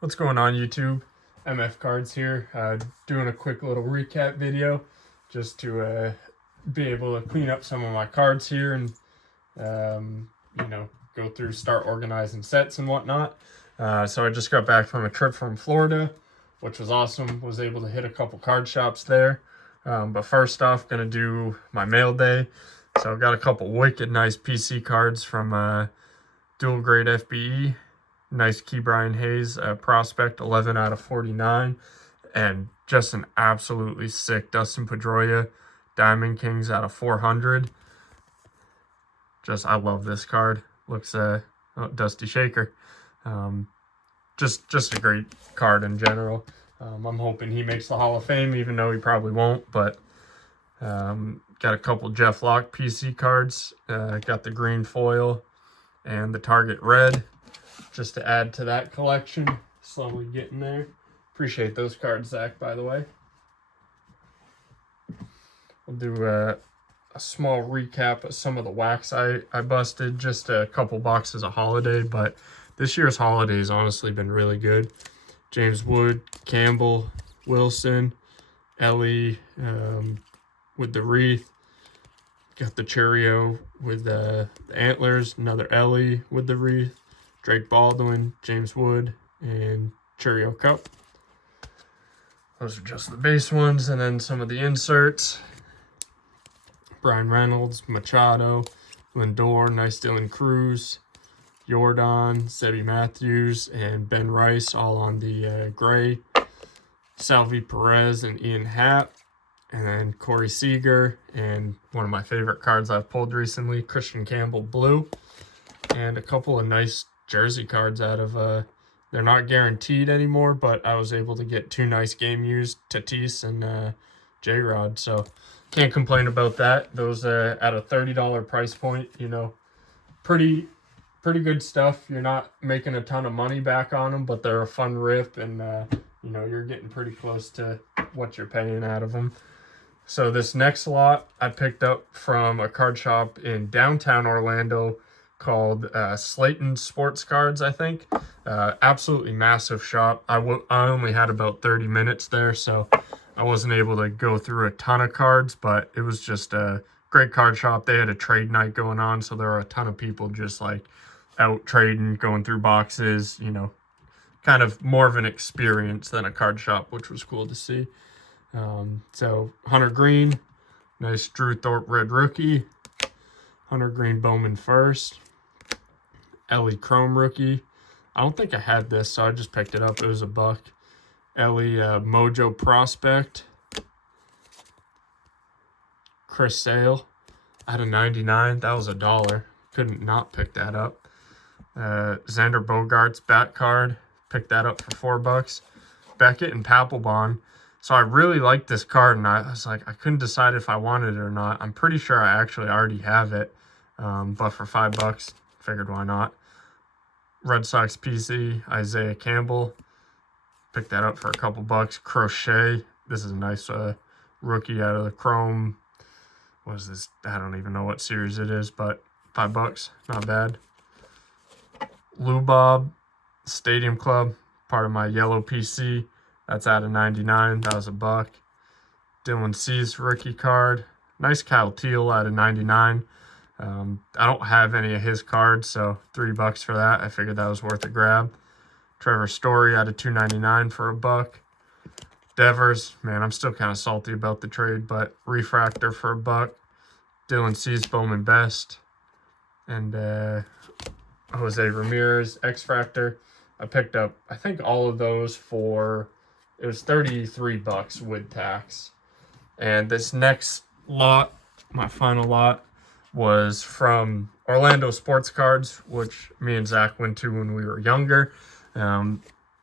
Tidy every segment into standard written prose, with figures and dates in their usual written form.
What's going on, YouTube? MF Cards here, doing a quick little recap video just to be able to clean up some of my cards here and go through, start organizing sets and whatnot. So I just got back from a trip from Florida, which was awesome. Was able to hit a couple card shops there. But first off, gonna do my mail day. So I've got a couple wicked nice PC cards from Dual Grade FBE. Nice Ke'Bryan Hayes prospect, 11 out of 49. And just an absolutely sick Dustin Pedroia Diamond Kings out of 400. I love this card. Looks Dusty Shaker. Just a great card in general. I'm hoping he makes the Hall of Fame, even though he probably won't. But got a couple Jeff Locke PC cards. Got the green foil and the Target red, just to add to that collection. Slowly getting there. Appreciate those cards, Zach, by the way. We'll do a small recap of some of the wax I busted. Just a couple boxes of Holiday, but this year's Holiday has honestly been really good. James Wood, Campbell, Wilson, Ellie with the wreath. Got the Cheerio with the antlers, another Ellie with the wreath, Drake Baldwin, James Wood, and Cheerio Cup. Those are just the base ones, and then some of the inserts. Brian Reynolds, Machado, Lindor, Nice Dylan Cruz, Jordan, Sebby Matthews, and Ben Rice, all on the gray. Salvi Perez and Ian Happ, and then Corey Seager, and one of my favorite cards I've pulled recently, Christian Campbell blue, and a couple of nice jersey cards out of they're not guaranteed anymore, but I was able to get two nice game used, Tatis and J-Rod, so can't complain about that. Those at a $30 price point, pretty good stuff. You're not making a ton of money back on them, but they're a fun rip, and you're getting pretty close to what you're paying out of them. So this next lot I picked up from a card shop in downtown Orlando called Slayton Sports Cards, I think. Absolutely massive shop. I only had about 30 minutes there, so I wasn't able to go through a ton of cards, but it was just a great card shop. They had a trade night going on, so there were a ton of people just like out trading, going through boxes, kind of more of an experience than a card shop, which was cool to see. So Hunter Green, nice Drew Thorpe red rookie. Hunter Green Bowman first. Ellie Chrome rookie. I don't think I had this, so I just picked it up. It was $1. Ellie Mojo prospect. Chris Sale out of 99. That was $1. Couldn't not pick that up. Xander Bogaerts bat card. Picked that up for $4. Beckett and Papelbon. So I really liked this card, and I was like, I couldn't decide if I wanted it or not. I'm pretty sure I actually already have it, but for $5, figured why not. Red Sox PC, Isaiah Campbell. Picked that up for a couple bucks. Crochet. This is a nice rookie out of the Chrome. What is this? I don't even know what series it is, but $5. Not bad. Lou Bob, Stadium Club, part of my yellow PC. That's out of 99. That was $1. Dylan Cease rookie card. Nice Kyle Teal out of 99. I don't have any of his cards, so $3 for that. I figured that was worth a grab. Trevor Story out of 299 for $1. Devers, man, I'm still kind of salty about the trade, but Refractor for $1. Dylan Cease Bowman Best. And Jose Ramirez X-Fractor. I picked up, I think, all of those for, it was $33 with tax. And this next lot, my final lot, was from Orlando Sports Cards, which me and Zach went to when we were younger.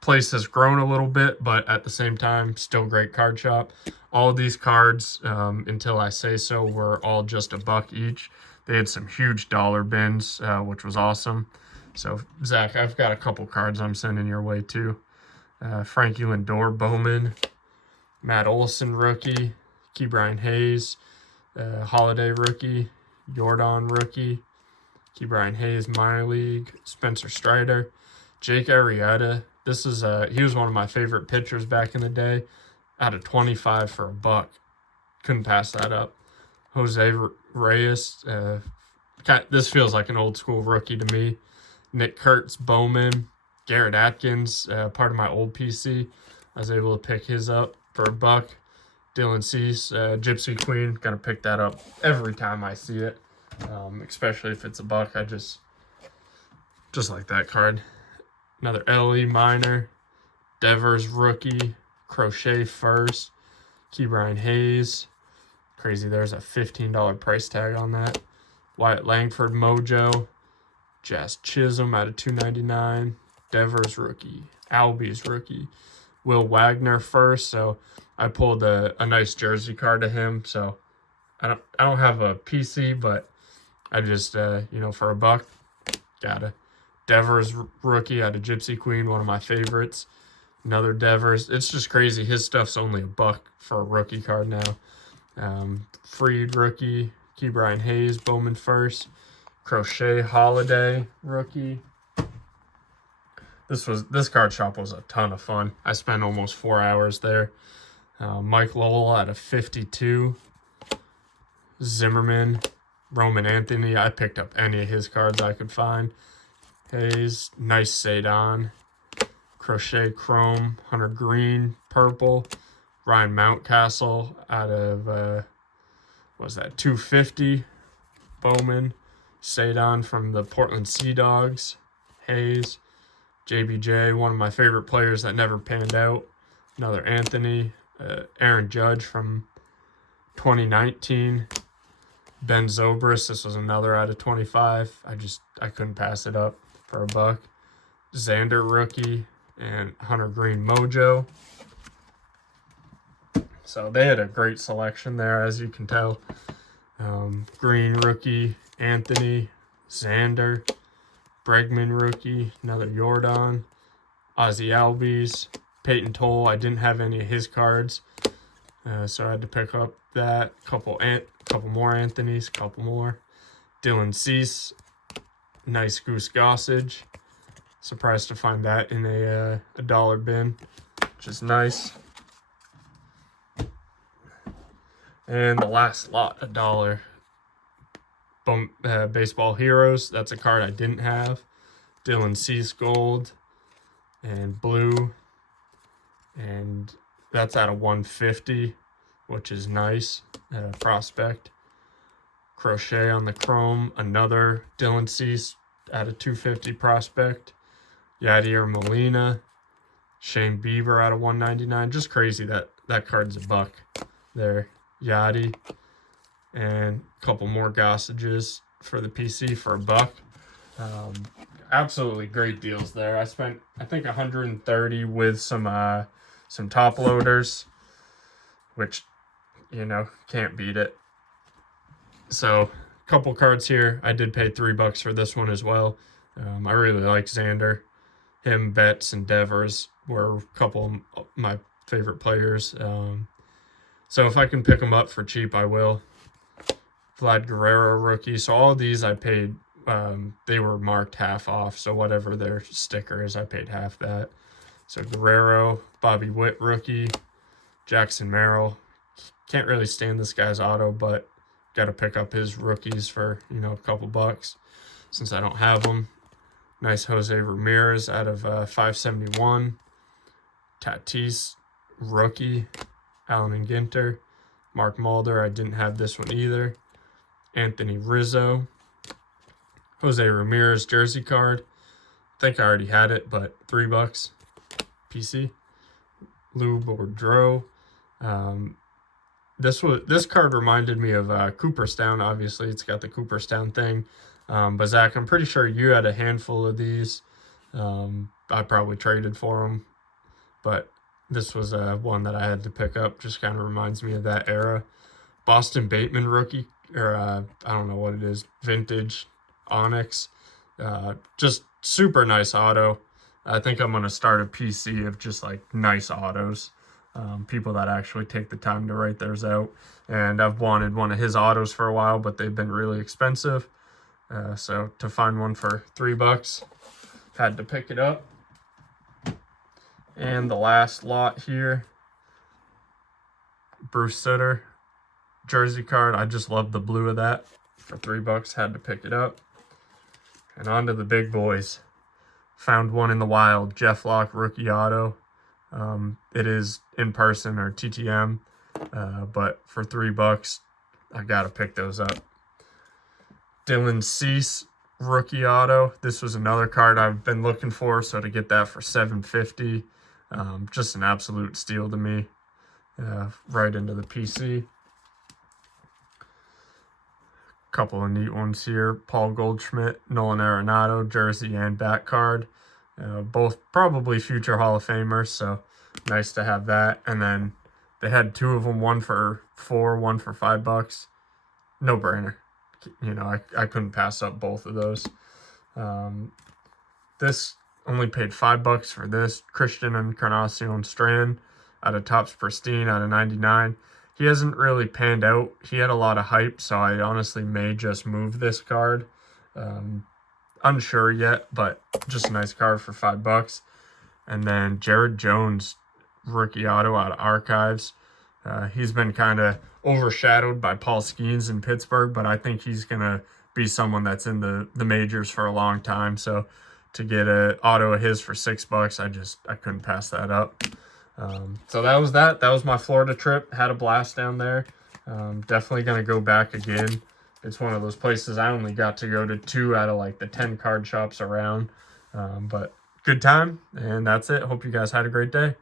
Place has grown a little bit, but at the same time, still great card shop. All of these cards, until I say so, were all just $1 each. They had some huge dollar bins, which was awesome. So, Zach, I've got a couple cards I'm sending your way, too. Frankie Lindor Bowman, Matt Olson rookie, Ke'Bryan Hayes, Holiday rookie, Jordan rookie, Ke'Bryan Hayes minor league, Spencer Strider, Jake Arrieta, This is he was one of my favorite pitchers back in the day. Out of 25 for $1. Couldn't pass that up. Jose Reyes. This feels like an old school rookie to me. Nick Kurtz, Bowman, Garrett Atkins, part of my old PC. I was able to pick his up for $1. Dylan Cease, Gypsy Queen. Gonna pick that up every time I see it, especially if it's $1. I just like that card. Another Ellie Minor, Devers rookie, Crochet first, Ke'Bryan Hayes. Crazy, there's a $15 price tag on that. Wyatt Langford Mojo, Jazz Chisholm out of $2.99, Devers rookie, Albies rookie, Will Wagner first. So I pulled a nice jersey card to him. So I don't have a PC, but I just for $1 got a Devers rookie out of Gypsy Queen, one of my favorites. Another Devers. It's just crazy. His stuff's only $1 for a rookie card now. Freed rookie, Ke'Bryan Hayes, Bowman first. Crochet Holiday rookie. This card shop was a ton of fun. I spent almost 4 hours there. Mike Lowell out of 52. Zimmerman, Roman Anthony. I picked up any of his cards I could find. Hayes, nice Sadon. Crochet Chrome, Hunter Green, purple. Ryan Mountcastle out of, what was that, 250. Bowman. Sadon from the Portland Sea Dogs. Hayes. JBJ, one of my favorite players that never panned out. Another Anthony. Aaron Judge from 2019. Ben Zobrist, this was another out of 25. I couldn't pass it up for $1. Xander rookie and Hunter Green Mojo. So they had a great selection there, as you can tell. Green rookie, Anthony, Xander, Bregman rookie, another Jordan, Ozzy Albies, Peyton Toll. I didn't have any of his cards, so I had to pick up that. Couple more Anthonys, couple more. Dylan Cease, nice Goose Gossage. Surprised to find that in a dollar bin, which is nice. And the last lot, $1. Baseball Heroes. That's a card I didn't have. Dylan Cease gold and blue. And that's out of 150, which is nice. Prospect. Crochet on the chrome. Another Dylan Cease out of 250 prospect. Yadier Molina. Shane Bieber out of 199. Just crazy that card's $1 there. Yachty, and a couple more Gossages for the PC for $1. Absolutely great deals there. I spent, I think, $130 with some top loaders, which, can't beat it. So, a couple cards here. I did pay $3 for this one as well. I really like Xander. Him, Betts, and Devers were a couple of my favorite players. So if I can pick them up for cheap, I will. Vlad Guerrero rookie. So all of these I paid, they were marked half off. So whatever their sticker is, I paid half that. So Guerrero, Bobby Witt rookie, Jackson Merrill. Can't really stand this guy's auto, but got to pick up his rookies for, a couple bucks since I don't have them. Nice Jose Ramirez out of 571. Tatis rookie. Allen and Ginter, Mark Mulder. I didn't have this one either. Anthony Rizzo, Jose Ramirez jersey card. I think I already had it, but $3 PC. Lou Boudreau. This card reminded me of Cooperstown. Obviously, it's got the Cooperstown thing. But Zach, I'm pretty sure you had a handful of these. I probably traded for them, but this was one that I had to pick up. Just kind of reminds me of that era. Boston Bateman rookie, or I don't know what it is, vintage Onyx. Just super nice auto. I think I'm going to start a PC of just like nice autos. People that actually take the time to write theirs out. And I've wanted one of his autos for a while, but they've been really expensive. So to find one for $3, had to pick it up. And the last lot here, Bruce Sutter jersey card. I just love the blue of that. For $3, had to pick it up. And on to the big boys. Found one in the wild, Jeff Locke rookie auto. It is in person or TTM, but for $3, I gotta pick those up. Dylan Cease rookie auto. This was another card I've been looking for, so to get that for $7.50, just an absolute steal to me. Right into the PC. Couple of neat ones here. Paul Goldschmidt, Nolan Arenado, jersey and back card. Both probably future Hall of Famers, so nice to have that. And then they had two of them, one for $4, one for $5. No brainer. You know, I couldn't pass up both of those. This only paid $5 for this. Christian Encarnacion Strand out of Topps Pristine out of 99. He hasn't really panned out. He had a lot of hype, so I honestly may just move this card. Unsure yet, but just a nice card for $5. And then Jared Jones, rookie auto out of Archives. He's been kind of overshadowed by Paul Skeens in Pittsburgh, but I think he's going to be someone that's in the majors for a long time. So to get an auto of his for $6, I couldn't pass that up. So that was that. That was my Florida trip. Had a blast down there. Definitely going to go back again. It's one of those places I only got to go to 2 out of like the 10 card shops around. But good time, and that's it. Hope you guys had a great day.